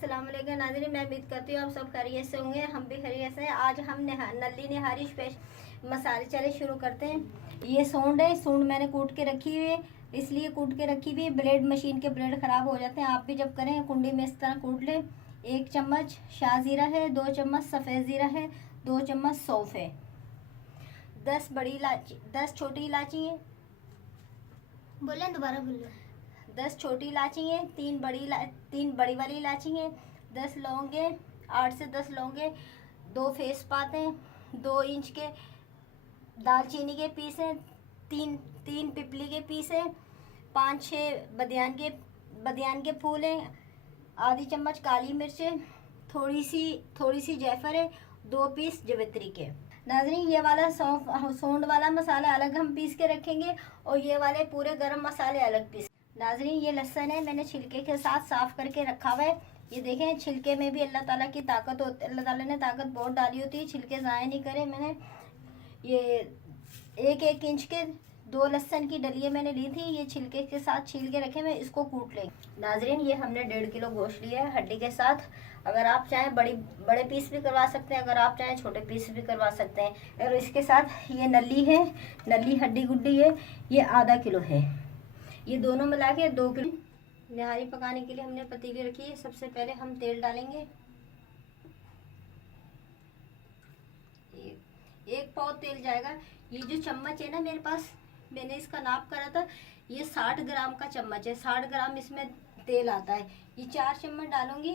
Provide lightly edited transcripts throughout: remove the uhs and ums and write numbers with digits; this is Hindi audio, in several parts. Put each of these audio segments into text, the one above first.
अस्सलाम वालेकुम नाज़रीन, मैं उम्मीद करती हूँ आप सब खैरियत से होंगे। हम भी खैरियत से हैं। आज हम नल्ली निहारी स्पेशल मसाले चले शुरू करते हैं। ये सूंड है, सूंड मैंने कूट के रखी हुई है, इसलिए कूट के रखी हुई है। ब्लेड मशीन के ब्लेड ख़राब हो जाते हैं, आप भी जब करें कुंडी में इस तरह कूट लें। 1 चम्मच शाह ज़ीरा है, 2 चम्मच सफ़ेद ज़ीरा है, 2 चम्मच सौंफ है, 10 बड़ी इलायची, 10 छोटी इलायची है। बोलें दोबारा बोलें। 10 छोटी इलायची है, 3 बड़ी वाली इलायची है, 10 लौंगे, 8 से 10 लौंगे, 2 तेज़पात हैं, 2 इंच के दालचीनी के पीस हैं, 3 पिपली के पीस हैं, 5-6 बदियान के फूल हैं, आधी चम्मच काली मिर्च है, थोड़ी सी जायफल है, 2 पीस जवित्री के। नाज़रीन, ये वाला सूंड वाला मसाला अलग हम पीस के रखेंगे और ये वाले पूरे गरम मसाले अलग पीस। नाज़रीन, ये लहसुन है, मैंने छिलके के साथ साफ़ करके रखा हुआ है। ये देखें, छिलके में भी अल्लाह ताला की ताकत होती है, अल्लाह ताला ने ताकत बहुत डाली होती है, छिलके ज़ाया नहीं करे। मैंने ये 1-1 इंच के 2 लहसुन की डलियाँ मैंने ली थी, ये छिलके के साथ छील के रखे, मैं इसको कूट लेंगे। नाज़रीन, ये हमने 1.5 किलो गोश्त लिया है हड्डी के साथ। अगर आप चाहें बड़े पीस भी करवा सकते हैं, अगर आप चाहें छोटे पीस भी करवा सकते हैं। और इसके साथ ये नली है, नली हड्डी गुड्डी है, ये आधा किलो है। ये दोनों मिला के 2 किलो। निहारी पकाने के लिए हमने पतीली रखी है। सबसे पहले हम तेल डालेंगे, 1 पाव तेल जाएगा। ये जो चम्मच है ना मेरे पास, मैंने इसका नाप करा था, ये 60 ग्राम का चम्मच है, 60 ग्राम इसमें तेल आता है। ये 4 चम्मच डालूंगी,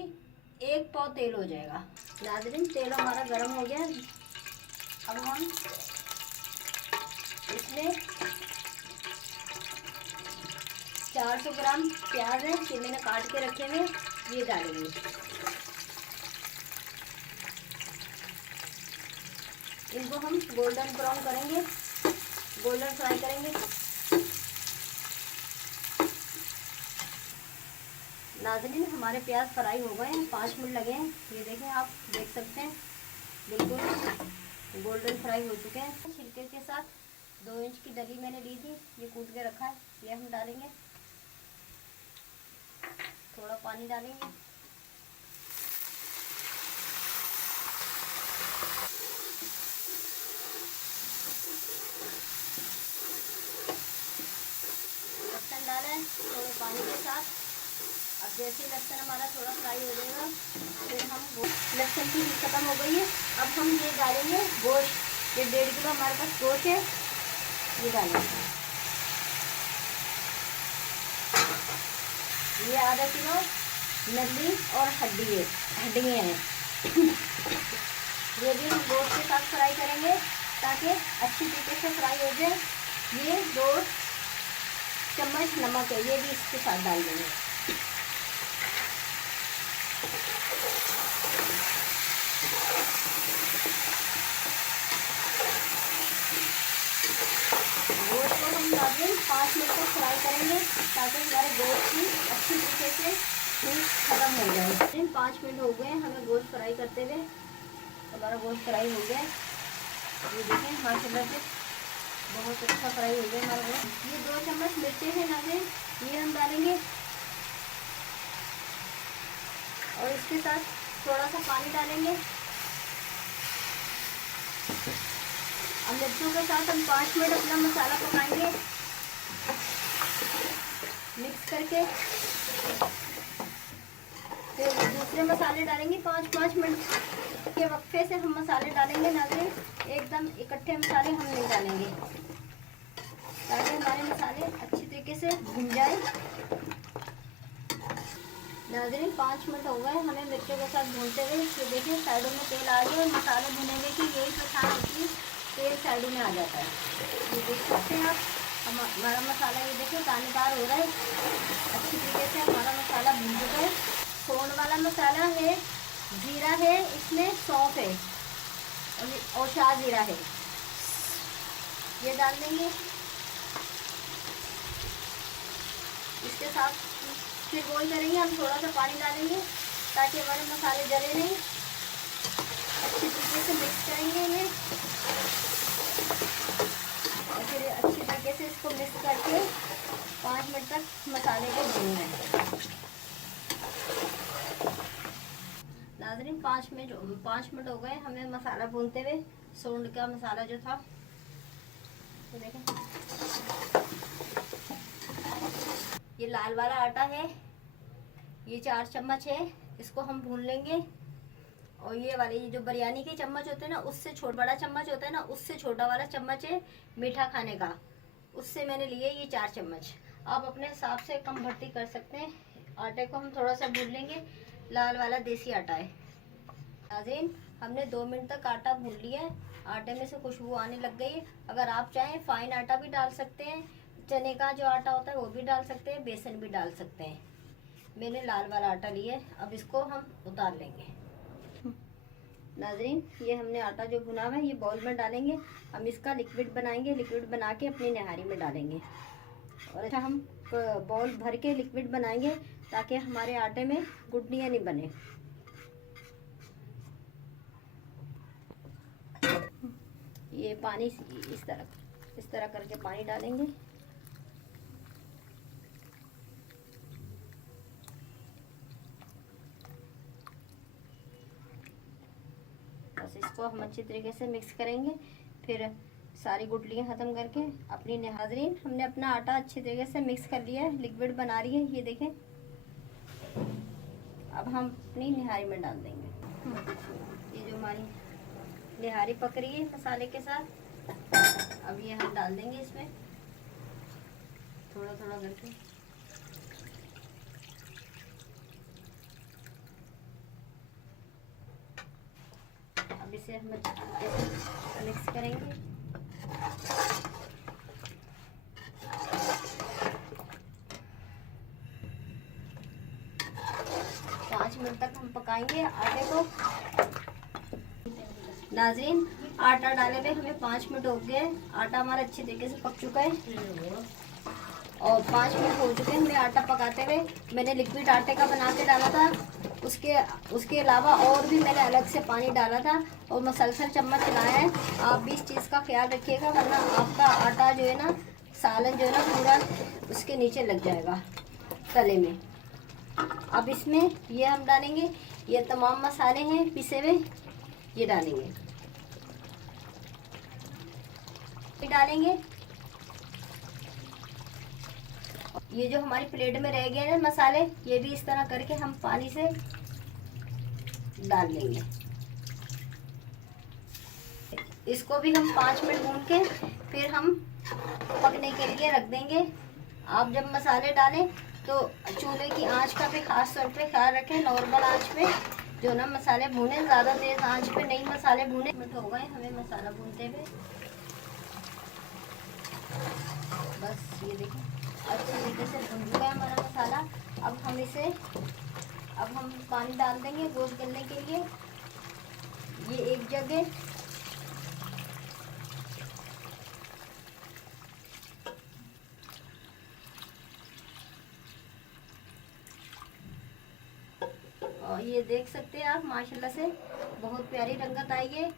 1 पाव तेल हो जाएगा। नाज़रीन, तेल हमारा गर्म हो गया। अब हम इसमें 400 ग्राम प्याज है, ये मैंने काट के रखे हुए, ये डालेंगे। इनको हम गोल्डन ब्राउन करेंगे, गोल्डन फ्राई करेंगे। नाज़रीन, हमारे प्याज फ्राई हो गए हैं, 5 मिनट लगे हैं। ये देखें, आप देख सकते हैं बिल्कुल गोल्डन फ्राई हो चुके हैं। छिलके के साथ 2 इंच की डली मैंने ली थी, ये कूट के रखा है, ये हम डालेंगे। थोड़ा पानी डालेंगे। लहसुन डाला है थोड़े पानी के साथ। अब जैसे लहसुन हमारा थोड़ा फ्राई हो जाएगा, फिर हम लहसुन की खत्म हो गई है। अब हम ये डालेंगे गोश्त। ये 1.5 किलो हमारे पास गोश्त है, ये डालेंगे। ये आधा किलो नली और हड्डियाँ हैं। ये भी हम गोश्त के साथ फ्राई करेंगे ताकि अच्छी तरीके से फ्राई हो जाए। ये 2 चम्मच नमक है, ये भी इसके साथ डाल देंगे। गोश्त को हम लगभग 5 मिनट तक फ्राई करेंगे ताकि हमारे गोश्त की अच्छी तरीके से खत्म हो जाए। 5 मिनट हो गए हमें गोश्त फ्राई करते हुए, हमारा गोश्त फ्राई हो गया। ये देखें, माशाल्लाह से बहुत अच्छा फ्राई हो गया हमारा गोश्त। ये 2 चम्मच मिर्चें हैं नाज़रीन, ये हम डालेंगे और इसके साथ थोड़ा सा पानी डालेंगे। अब मिर्चों के साथ हम 5 मिनट अपना मसाला पकाएंगे मिक्स करके। फिर दूसरे मसाले डालेंगे। 5-5 मिनट के वक्फे से हम मसाले डालेंगे नाज़रीन, एकदम इकट्ठे मसाले हम नहीं डालेंगे ताकि हमारे मसाले अच्छी तरीके से भुन जाए। नाज़रीन, 5 मिनट हो गए हमें मिर्चों के साथ भूनते हुए। ये देखिए, साइडों में तेल आ गया और मसाले भुनेंगे की यही पहचान होती है, तेल साइडों में आ जाता है। ये देख सकते हैं आप, हमारा मसाला ये देखिए दानेदार हो रहा है, अच्छी तरीके से हमारा मसाला भून चुका है। सूंड वाला मसाला है, जीरा है, इसमें सौंफ है और शाह जीरा है, ये डाल देंगे। इसके साथ फिर बोल करेंगे, हम थोड़ा सा पानी डालेंगे ताकि हमारे मसाले जले नहीं। अच्छी तरीके से मिक्स करेंगे इन्हें और फिर अच्छी तरीके से इसको मिक्स करके 5 मिनट तक मसाले को भूनना है। नाजरीन 5 मिनट हो गए हमें मसाला भूनते हुए। सूंड का मसाला जो था, ये देखें, ये लाल वाला आटा है, ये 4 चम्मच है, इसको हम भून लेंगे। और ये वाले जो बिरयानी के चम्मच होते हैं ना, उससे बड़ा चम्मच होता है ना, उससे छोटा वाला चम्मच है मीठा खाने का, उससे मैंने लिए ये 4 चम्मच। आप अपने हिसाब से कम भर्ती कर सकते हैं। आटे को हम थोड़ा सा भून लेंगे। लाल वाला देसी आटा है। नाज़रीन हमने 2 मिनट तक आटा भून लिया है। आटे में से खुशबू आने लग गई है। अगर आप चाहें फाइन आटा भी डाल सकते हैं, चने का जो आटा होता है वो भी डाल सकते हैं, बेसन भी डाल सकते हैं। मैंने लाल वाला आटा लिया है। अब इसको हम उतार लेंगे। नाज़रीन ये हमने आटा जो भुना हुआ है ये बाउल में डालेंगे। हम इसका लिक्विड बनाएंगे। लिक्विड बना के अपनी निहारी में डालेंगे। और अच्छा हम बाउल भर के लिक्विड बनाएंगे ताकि हमारे आटे में गुठलियाँ नहीं बने। ये पानी इस तरह करके पानी डालेंगे। बस इसको हम अच्छी तरीके से मिक्स करेंगे। फिर सारी गुठलियाँ ख़त्म करके अपनी नाज़रीन हमने अपना आटा अच्छी तरीके से मिक्स कर लिया है। लिक्विड बना रही है, ये देखें। अब हम अपनी निहारी में डाल देंगे। ये जो हमारी निहारी पक रही है मसाले के साथ, अब ये हम डाल देंगे इसमें थोड़ा थोड़ा करके। अब इसे हम मिक्स करेंगे। पाँच मिनट तक हम पकाएंगे आटे को। नाज़रीन आटा डाले हुए हमें 5 मिनट हो गए। आटा हमारा अच्छे तरीके से पक चुका है और 5 मिनट हो चुके हैं हमें आटा पकाते हुए। मैंने लिक्विड आटे का बना के डाला था। उसके अलावा और भी मैंने अलग से पानी डाला था और मसलसल चम्मच चलाया है। आप भी इस चीज़ का ख्याल रखिएगा, वरना आपका आटा जो है ना, सालन जो है ना, पूरा उसके नीचे लग जाएगा तले में। अब इसमें ये हम डालेंगे, ये तमाम मसाले हैं पिसे हुए, ये डालेंगे। ये जो हमारी प्लेट में रह गए ना मसाले, ये भी इस तरह करके हम पानी से डाल लेंगे। इसको भी हम 5 मिनट भून के फिर हम पकने के लिए रख देंगे। आप जब मसाले डालें तो चूल्हे की आंच का भी खास तौर पे ख्याल रखें। नॉर्मल आंच पे जो ना मसाले भूने, ज़्यादा तेज आंच पे नहीं मसाले भूने। मिनट हो गए हमें मसाला भूनते हुए। बस ये देखिए अच्छे तरीके से भुन चुका है हमारा मसाला। अब हम पानी डाल देंगे गोश्त गलने के लिए। ये एक जग है। और ये देख सकते हैं आप, माशाल्लाह से बहुत प्यारी रंगत आई है।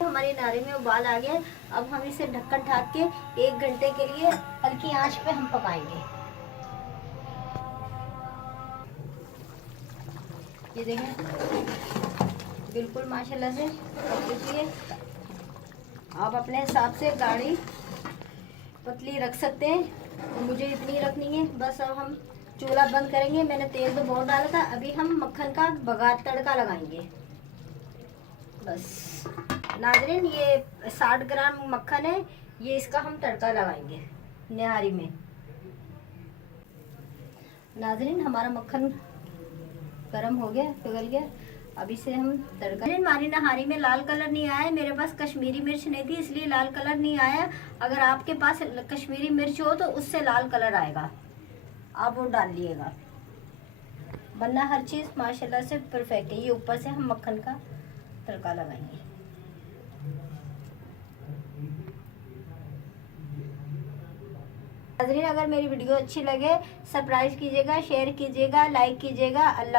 हमारी नारी में उबाल आ गया। अब हम इसे ढक्कन ढक के 1 घंटे के लिए हल्की आंच पे हम पकाएंगे। ये देखें बिल्कुल माशाल्लाह से पक चुकी है। आप अपने हिसाब से गाढ़ी पतली रख सकते हैं, मुझे इतनी रखनी है बस। अब हम चूल्हा बंद करेंगे। मैंने तेल तो बहुत डाला था। अभी हम मक्खन का बघार तड़का लगाएंगे। बस नाज़रीन ये 60 ग्राम मक्खन है, ये इसका हम तड़का लगाएंगे निहारी में। नाज़रीन हमारा मक्खन गरम हो गया, पिघल गया। अब इसे हम तड़का। हमारी नहारी में लाल कलर नहीं आया। मेरे पास कश्मीरी मिर्च नहीं थी इसलिए लाल कलर नहीं आया। अगर आपके पास कश्मीरी मिर्च हो तो उससे लाल कलर आएगा, आप वो डाल लिएगा, वरना हर चीज़ माशाल्लाह से परफेक्ट है। ये ऊपर से हम मक्खन का तड़का लगाएंगे। नाज़रीन अगर मेरी वीडियो अच्छी लगे सब्सक्राइब कीजिएगा, शेयर कीजिएगा, लाइक कीजिएगा। अल्लाह।